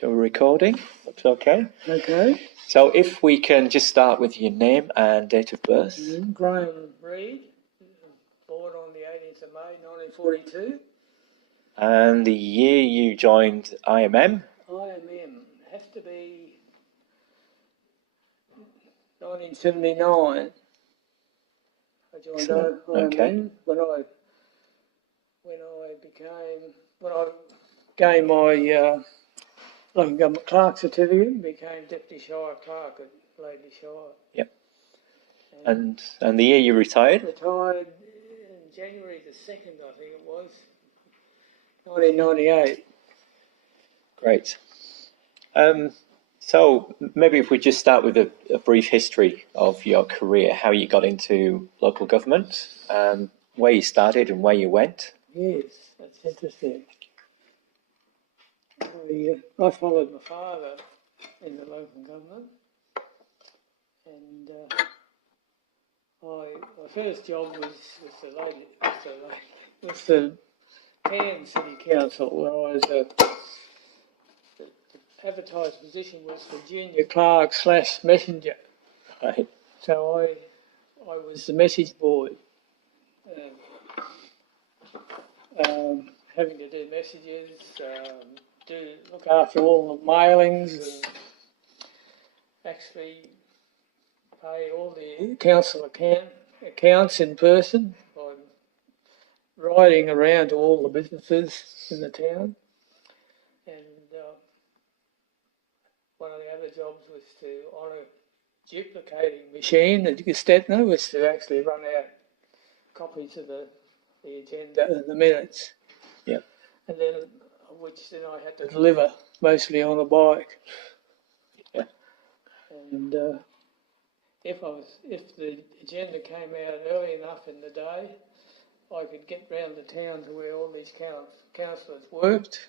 Show recording. Looks okay. Okay. So if we can just start with your name and date of birth. Graham Reid, born on the 18th of May 1942. And the year you joined IMM. IMM has to be 1979. I joined IMM when I gained my local government clerk certificate and became deputy shire clerk at Lady Shire. Yep. And the year you retired? Retired in January the 2nd, I think it was, 1998. Great. So maybe if we just start with a brief history of your career, how you got into local government, where you started and where you went. Yes, that's interesting. I followed my father in the local government, and my first job was with the Cairns City Council, where I was the advertised position was for junior clerk / messenger. Right. So I was the message boy, having to do messages, look after all the mailings, and actually pay all the council accounts in person by riding around to all the businesses in the town. And one of the other jobs was on a duplicating machine at Gestetner was to actually run out copies of the agenda and the minutes. Yep. And then I had to deliver mostly on a bike. Yeah. And if the agenda came out early enough in the day, I could get round the town to where all these councillors worked.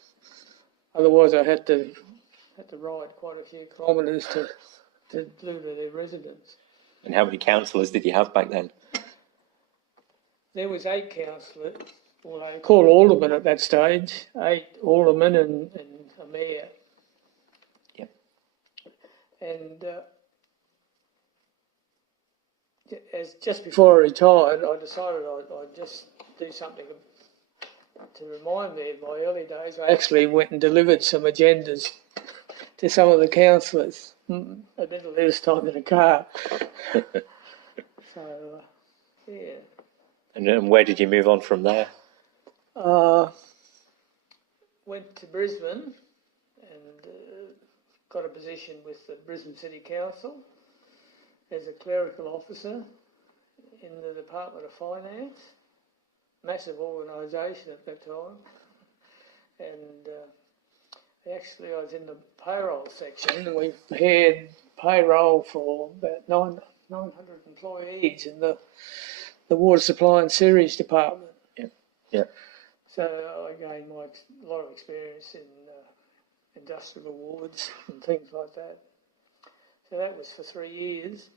Otherwise, I had to ride quite a few kilometres to deliver their residence. And how many councillors did you have back then? There was 8 councillors, well, they called aldermen at that stage, 8 aldermen and a mayor. Yep. And just before I retired, I decided I'd just do something to remind me of my early days. I actually went and delivered some agendas to some of the councillors. I did it this time in a car. So, yeah. And where did you move on from there? Went to Brisbane and got a position with the Brisbane City Council as a clerical officer in the Department of Finance. Massive organisation at that time. And actually I was in the payroll section, and we had payroll for about 900 employees in the water supply and sewerage department. Yeah. So I gained a lot of experience in industrial awards and things like that. So that was for 3 years.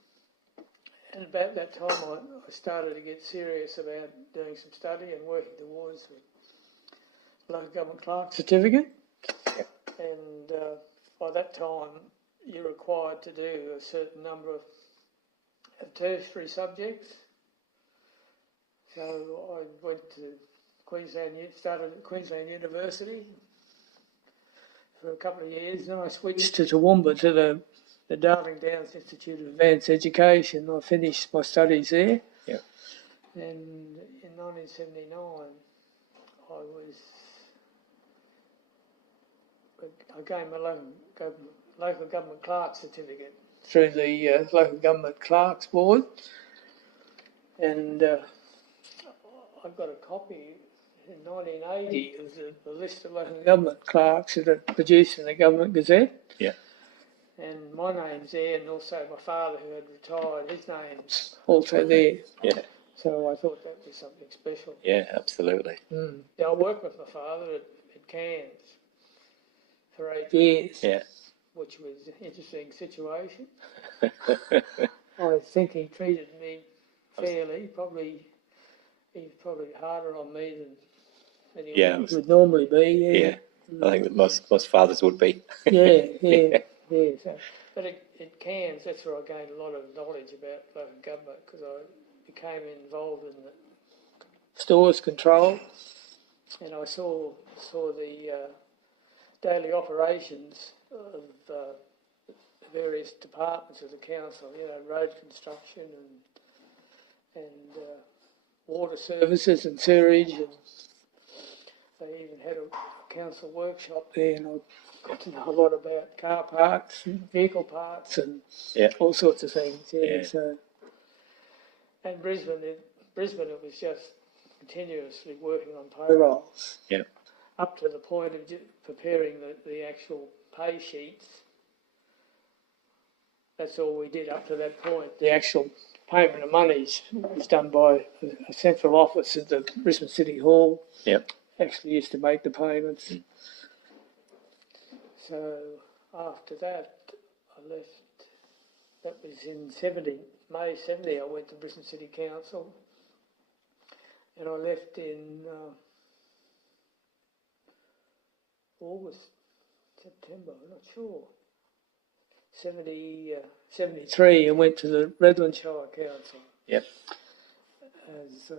And about that time I started to get serious about doing some study and working towards the local government clerk certificate. Yep. And by that time you're required to do a certain number of tertiary subjects. So I went to started at Queensland University for a couple of years, then I switched to Toowoomba to the Darling Downs Institute of Advanced Education. I finished my studies there. Yeah. And in 1979 I gained my local government clerk certificate through the Local Government Clerks Board. And I got a copy in 1980 of the list of local government clerks that are produced in the Government Gazette. Yeah. And my name's there, and also my father, who had retired, his name's also there. Yeah. So I thought that was something special. Yeah, absolutely. Yeah, I worked with my father at Cairns for 8 years. Yeah. Which was an interesting situation. I think he treated me fairly. He's probably harder on me than he would normally be. Yeah. I think that most fathers would be. Yeah. So, but it can. That's where I gained a lot of knowledge about local government because I became involved in the stores control, and I saw the daily operations of the various departments of the council. You know, road construction and water services and sewerage, and they even had a council workshop there, and I got to know a lot about car parks, vehicle parts, and all sorts of things. Yeah. So, and Brisbane, it was just continuously working on payrolls. Yeah. Up to the point of preparing the actual pay sheets. That's all we did up to that point. The actual payment of monies was done by a central office at the Brisbane City Hall. Yep. Actually used to make the payments. So after that, I left. That was in May 70. I went to Brisbane City Council, and I left in August, September. I'm not sure. 73, and went to the Redland Shire Council. Yep. As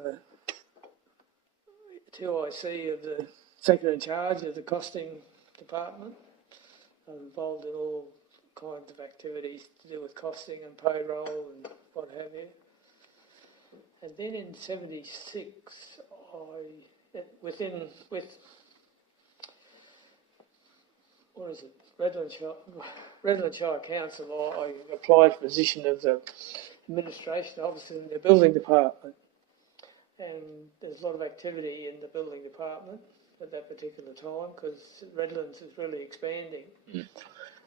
2IC of the second in charge of the costing department. I'm involved in all kinds of activities to do with costing and payroll and what have you. And then in 76, with Redland Shire Council, I applied for the position of the administration officer in the building department. And there's a lot of activity in the building department at that particular time because Redlands is really expanding.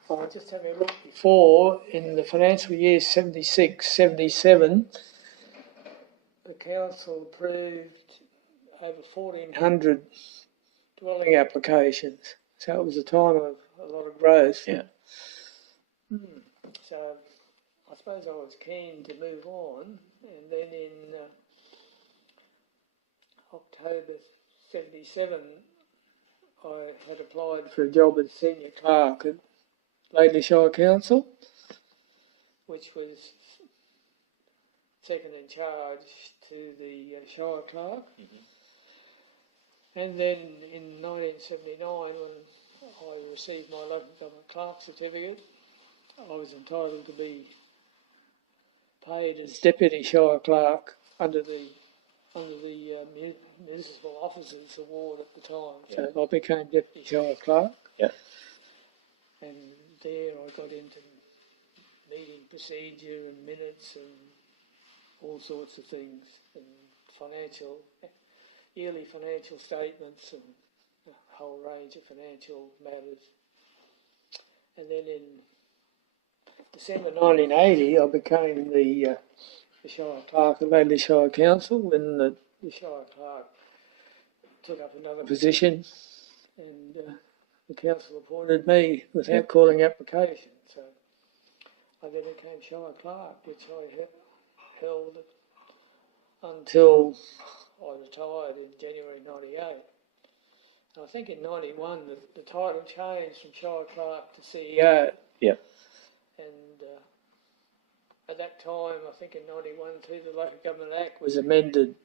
I just having a look before, in the financial year 76, 77, the council approved over 1,400 dwelling applications. So it was a time of a lot of growth. Yeah. So I suppose I was keen to move on, and then in October 77, I had applied for a job as senior clerk at Laidley Shire Council, which was second in charge to the Shire Clerk. And then in 1979, when I received my local government clerk certificate, I was entitled to be paid as Deputy Shire Clerk under the Municipal Officers Award at the time. So I became Deputy Shire Clerk. Yeah. And there I got into meeting procedure and minutes and all sorts of things, and yearly financial statements and a whole range of financial matters. And then in December 1980, I became the Shire Clerk of Laidley Shire Council when the Shire Clerk took up another position, and the council appointed me without calling application. So I then became Shire Clerk, which I held until I retired in January 98. And I think in 91 the title changed from Shire Clerk to CEO. Yeah. And at that time, I think in 91 too, the Local Government Act was amended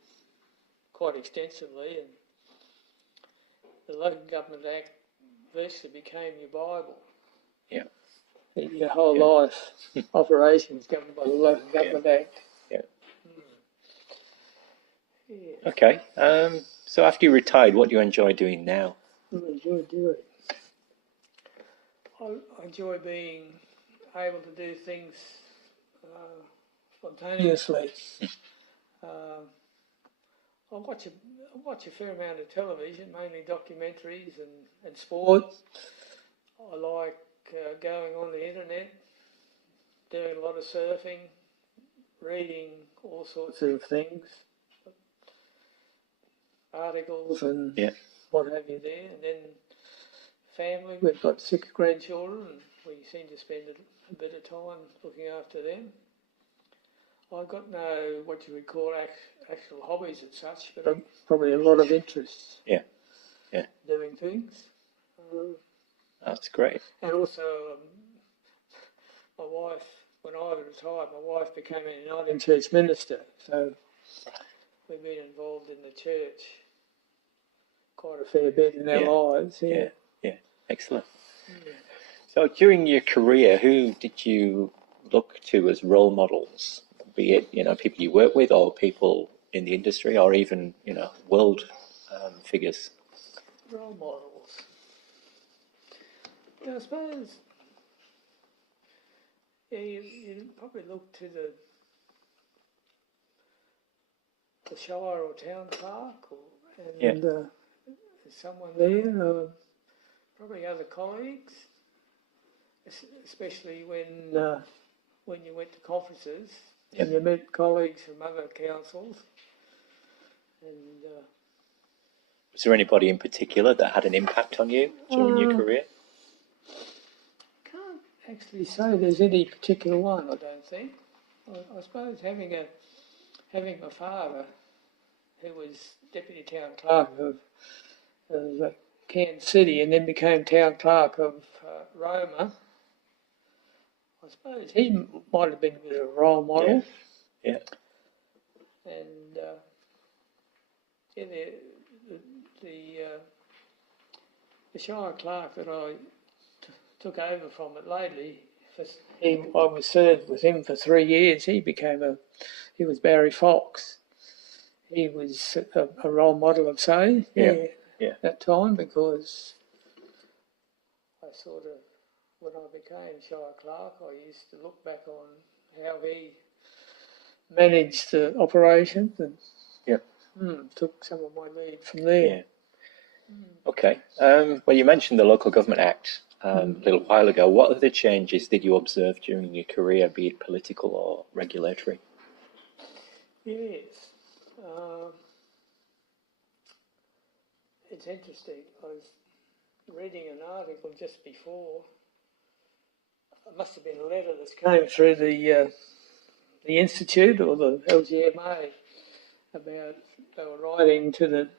quite extensively, and the Local Government Act virtually became your Bible. Yeah. Your whole life operations governed by the Local Government Act. Yeah. Okay. So after you retired, what do you enjoy doing now? What I enjoy doing? I enjoy being able to do things spontaneously. I watch a fair amount of television, mainly documentaries and sport. I like going on the internet, doing a lot of surfing, reading all sorts of things, articles and what have you there. And then family, we've got 6 grandchildren, and we seem to spend a bit of time looking after them. I've got no, what you would call actual hobbies as such, but probably a lot of interests. Yeah. Doing things. That's great. And also, my wife, when I retired, my wife became a Uniting Church minister. So we've been involved in the church quite a fair bit in our lives. Yeah. Excellent. So during your career, who did you look to as role models? Be it, people you work with or people in the industry or even, world figures? Role models. I suppose you probably look to the Shire or Town Clerk and someone there, probably other colleagues, especially when you went to conferences and you met colleagues from other councils. And was there anybody in particular that had an impact on you during your career? Can't actually say there's any particular one. I don't think. I suppose having my father, who was deputy town clerk of Cairns City and then became town clerk of Roma. I suppose he might have been a bit of a role model. Yeah. And the Shire clerk that I took over from it lately, I was served with him for 3 years. He was Barry Fox. He was a role model, I'd say, that time, because I sort of, when I became Shire clerk, I used to look back on how he managed the operations and took some of my lead from there. Yeah. Okay. Well, you mentioned the Local Government Act a little while ago. What other changes did you observe during your career, be it political or regulatory? Yes. It's interesting. I was reading an article just before. It must have been a letter that came through the institute or the LGMA about they were writing to the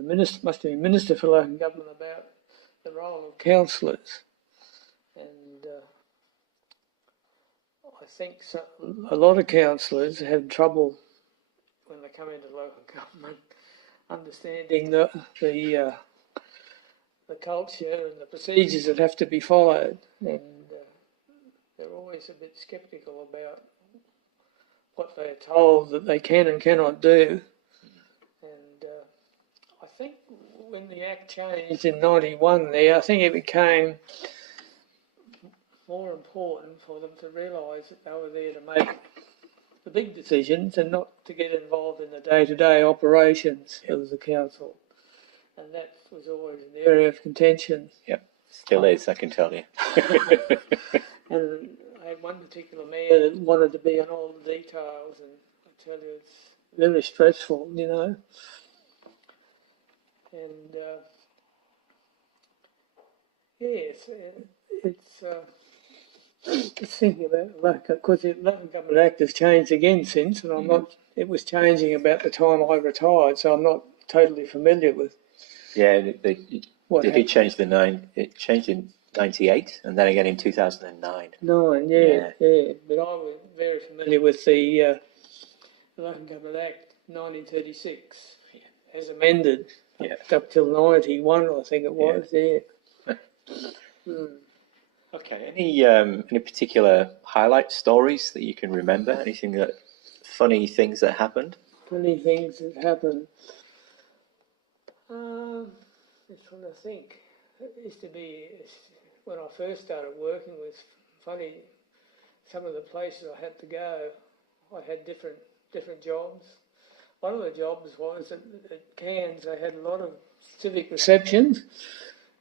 minister, must have been Minister for Local Government, about the role of councillors, and I think a lot of councillors have trouble when they come into local government understanding the culture and the procedures that have to be followed, and they're always a bit sceptical about what they're told that they can and cannot do. And I think when the Act changed in 91 there, I think it became more important for them to realise that they were there to make the big decisions and not to get involved in the day-to-day operations of the council. And that was always an area of contention. Yep, still is, I can tell you. And I had one particular mayor that wanted to be on all the details, and I tell you, it's very stressful, And yes, it's thinking about, because the Local Government Act has changed again since, and it was changing about the time I retired, so I'm not totally familiar with. Yeah, they did change it changed in 98 and then again in 2009. Yeah. But I was very familiar with the Local Government Act 1936 as amended up till 91, I think it was. Okay. Any particular highlight stories that you can remember? Anything funny things that happened? Funny things that happened. Just trying to think. It used to be, when I first started working, was funny. Some of the places I had to go, I had different jobs. One of the jobs was at Cairns. They had a lot of civic receptions,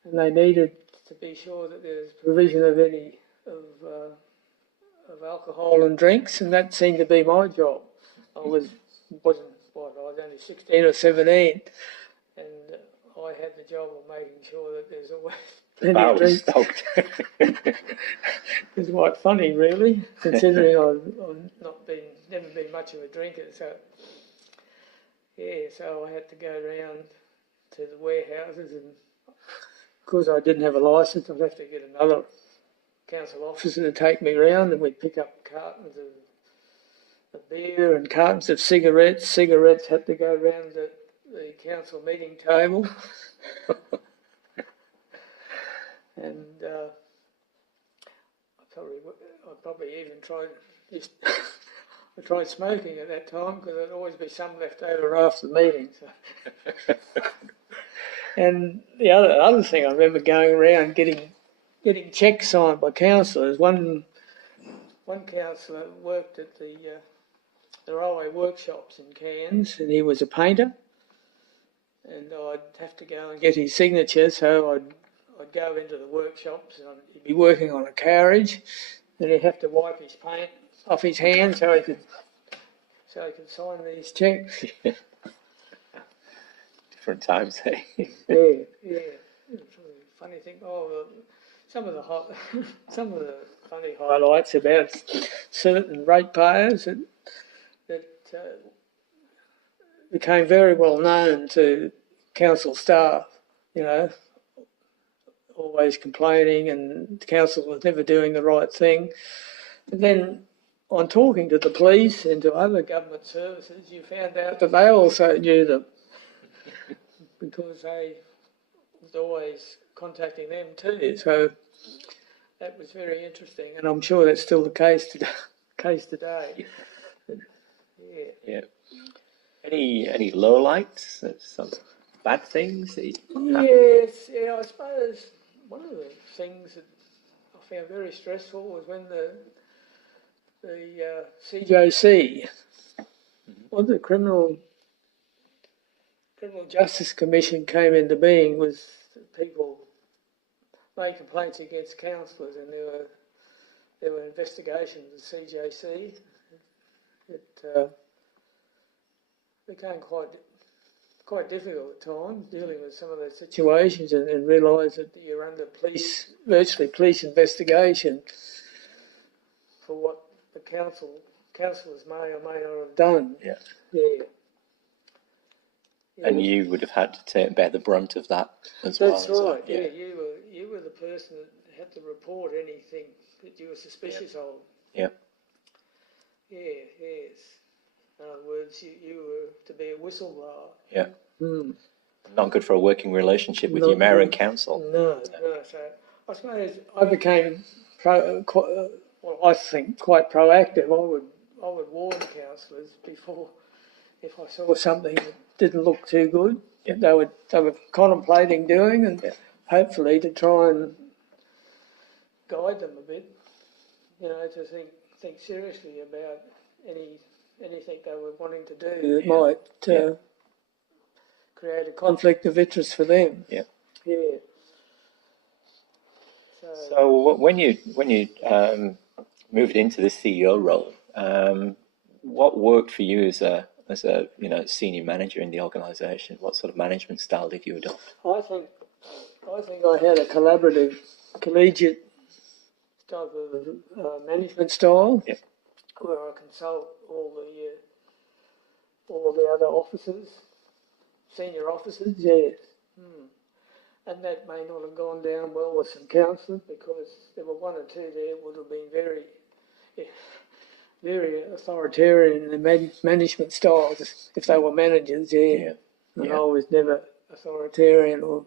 and they needed to be sure that there was provision of any of alcohol and drinks, and that seemed to be my job. I was only 16 or 17, and I had the job of making sure that there's always plenty of drinks. Stocked. It's quite funny, really, considering I've never been much of a drinker. So I had to go around to the warehouses and because I didn't have a licence, I'd have to get another council officer to take me round, and we'd pick up cartons of beer and cartons of cigarettes. Cigarettes had to go round the council meeting table. And I probably even tried I tried smoking at that time, because there'd always be some left over after the meeting. So. And the other thing, I remember going around getting cheques signed by councillors. One councillor worked at the railway workshops in Cairns, and he was a painter. And I'd have to go and get his signature, so I'd go into the workshops, and he'd be working on a carriage, and he'd have to wipe his paint off his hand so he could sign these cheques. Different times, eh? Yeah. It's a funny thing. Some of the funny highlights about certain ratepayers that became very well known to council staff. You know, always complaining, and the council was never doing the right thing. But then, on talking to the police and to other government services, you found out that they also knew them, because they was always contacting them too. So that was very interesting, and I'm sure that's still the case today. Yeah. Any lowlights? Some bad things? Yes, I suppose one of the things that I found very stressful was when the CJC, or the Criminal Justice Commission, came into being, was people made complaints against councillors, and there were investigations of the CJC. It became quite difficult at times dealing with some of those situations, and realise that you're under virtually police investigation for what the councillors may or may not have done. Yeah. And you would have had to bear the brunt of that as That's well. right. Yeah, you were the person that had to report anything that you were suspicious of. Yeah. Yeah. Yes. In other words, you were to be a whistleblower. Yeah. Not good for a working relationship with your mayor and council. No. So I suppose I became I think quite proactive. I would warn councillors before, if I saw something that didn't look too good, they were contemplating doing, and hopefully to try and guide them a bit, to think seriously about anything they were wanting to do that might create a conflict of interest for them. Yeah. Yeah. So when you moved into the CEO role, what worked for you as a senior manager in the organisation? What sort of management style did you adopt? I think I had a collaborative, collegiate type of management style, where I consult all the other officers, senior officers. Yes. And that may not have gone down well with some councillors, because there were one or two there would have been very authoritarian in the management styles if they were managers. And I was never authoritarian or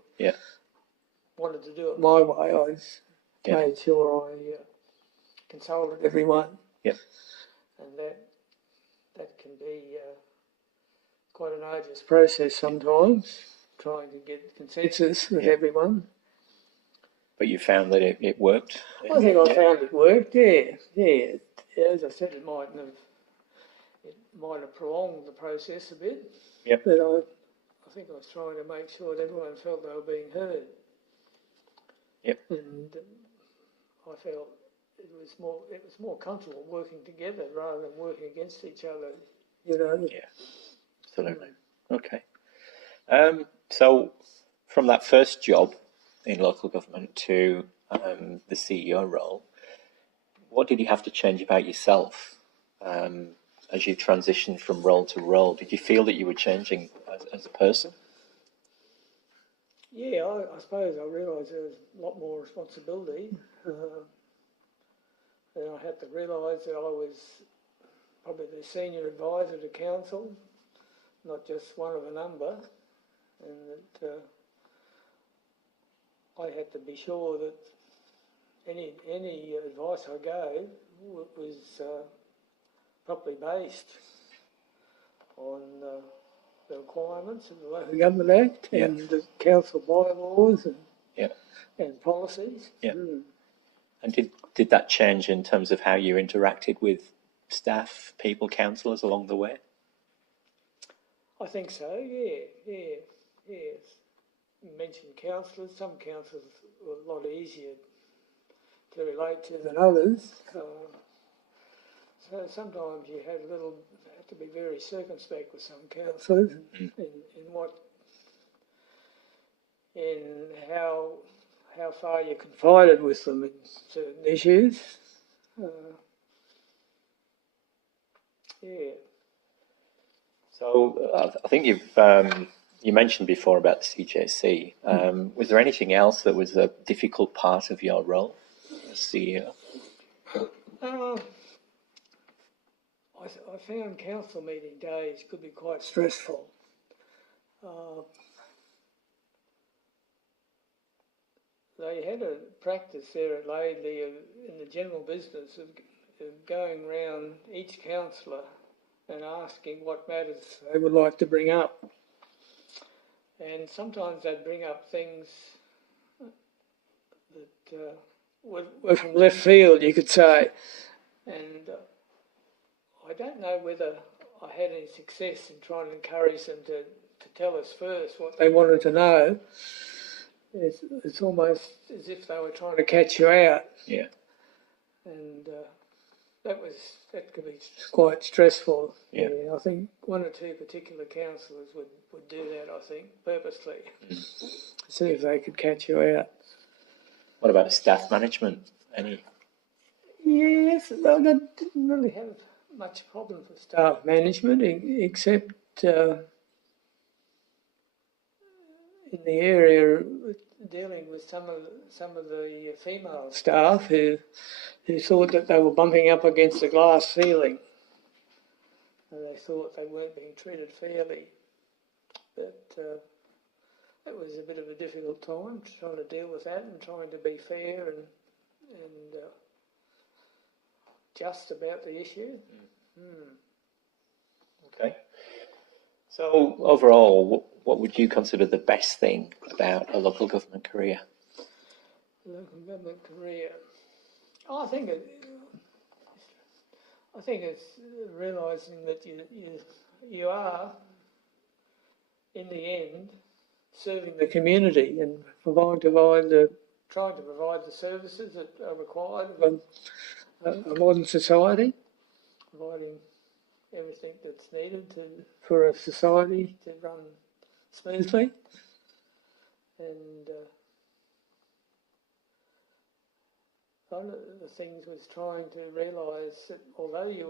wanted to do it my way. I made sure I consulted everyone. And that can be quite an arduous process sometimes, trying to get consensus with everyone. But you found that it worked? I think I found it worked, yeah. As I said, it might have prolonged the process a bit. But I think I was trying to make sure that everyone felt they were being heard. And I felt it was more comfortable working together rather than working against each other. Yeah, absolutely. Okay. So from that first job in local government to the CEO role, what did you have to change about yourself as you transitioned from role to role? Did you feel that you were changing as a person? Yeah, I suppose I realised there was a lot more responsibility. And I had to realise that I was probably the senior advisor to council, not just one of a number, and that I had to be sure that any advice I gave was properly based on the requirements of the Local Government Act and the council bylaws and policies. Yeah. And did that change in terms of how you interacted with staff, people, councillors along the way? I think so, yeah. You mentioned councillors. Some councillors were a lot easier to relate to than others. So sometimes you have to be very circumspect with some councillors in how far you're confided with them in certain issues. So I think you mentioned before about the CJC. Was there anything else that was a difficult part of your role as CEO? I found council meeting days could be quite stressful. They had a practice there at Laidley in the general business of going round each councillor and asking what matters they would like to bring up. And sometimes they'd bring up things that were from left field, you could say. And I don't know whether I had any success in trying to encourage them to tell us first what they wanted to know. It's almost as if they were trying to catch you out. Yeah. And that could be quite stressful. Yeah. I think one or two particular councillors would do that, I think, purposely, to see if they could catch you out. What about staff management? Any? Yes, I didn't really have much problem for staff management, except in the area dealing with some of the female staff who thought that they were bumping up against a glass ceiling, and they thought they weren't being treated fairly. But it was a bit of a difficult time trying to deal with that and trying to be fair and just about the issue. Okay. So overall, what would you consider the best thing about a local government career? Local government career. I think it's realising that you are, in the end, serving the community and trying to provide the services that are required of a modern society, providing everything that's needed for a society to run smoothly. And one of the things was trying to realise that although you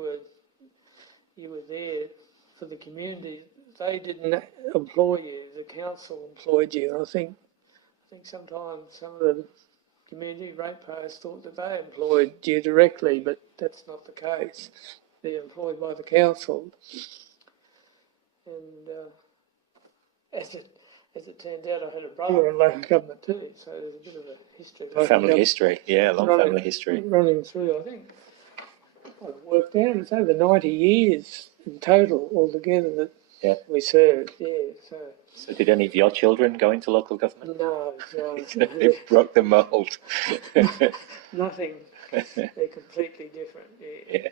were there for the community, they didn't employ you. The council employed you. And I think sometimes some of the community ratepayers thought that they employed you directly, but that's not the case. They're employed by the council. And as it turned out, I had a brother in local government too, so there's a bit of a history. Family history, yeah, long family history. Running through, I think, I've worked out it's over 90 years in total altogether that we served, So did any of your children go into local government? No. They broke the mould. Nothing. They're completely different, Yeah.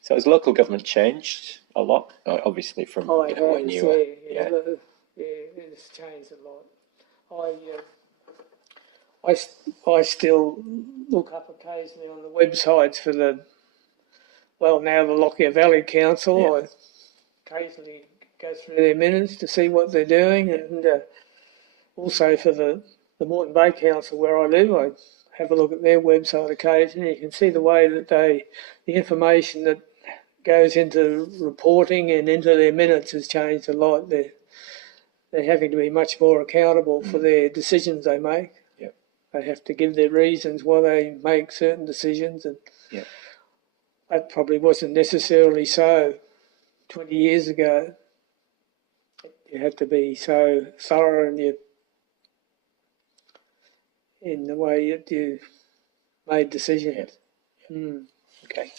So has local government changed a lot? Obviously from when you were... It's changed a lot. I still look up occasionally on the websites for the Lockyer Valley Council. Yeah. I occasionally go through their minutes to see what they're doing, and also for the Moreton Bay Council where I live, I have a look at their website occasionally. You can see the way that the information that goes into reporting and into their minutes has changed a lot. They're they're having to be much more accountable for their decisions they make. Yep. They have to give their reasons why they make certain decisions, and Yep. that probably wasn't necessarily so 20 years ago. You had to be so thorough in the way that you made decisions. Yep. Okay.